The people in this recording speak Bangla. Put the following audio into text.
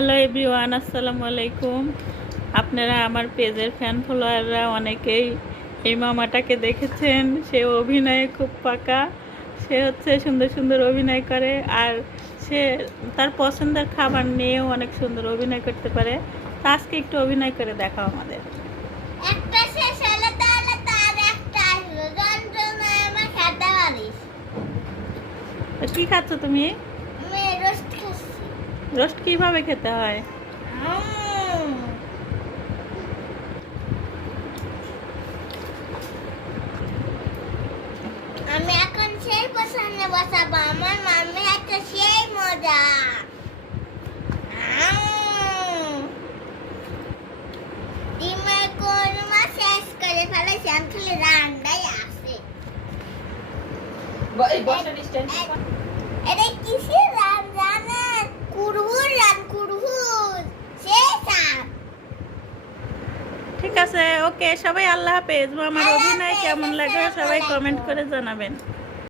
হ্যালো এভরিওয়ান আসসালামু আলাইকুম আপনারা আমার পেজের ফ্যান ফলোয়াররা অনেকেই এই মামাটাকে দেখেছেন। সে অভিনয়ে খুব পাকা। সে হচ্ছে সুন্দর সুন্দর অভিনয় করে আর সে তার পছন্দের খাবার নিয়েও অনেক সুন্দর অভিনয় করতে পারে। তা আজকে একটু অভিনয় করে দেখাও আমাদের। একটা খাচ্ছ হলে তাহলে তার একটা আসলো যন্ত্রণায় আমার খেতে পারিস তো কী খাচ্ছ তুমি আমি রোস্ট খাচ্ছি রোস্ট কীভাবে খেতে হয়। আমি। এখন সেই পোষণে বসাবো। আমার মামি একটা সেই মজা। ডিমের কোরমা শেষ করে ফেলেছি। আমি খালি এটা ঠিক আছে ওকে সবাই আল্লাহ হাফেজ। আমার অভিনয় কেমন লাগে সবাই কমেন্ট করে জানাবেন।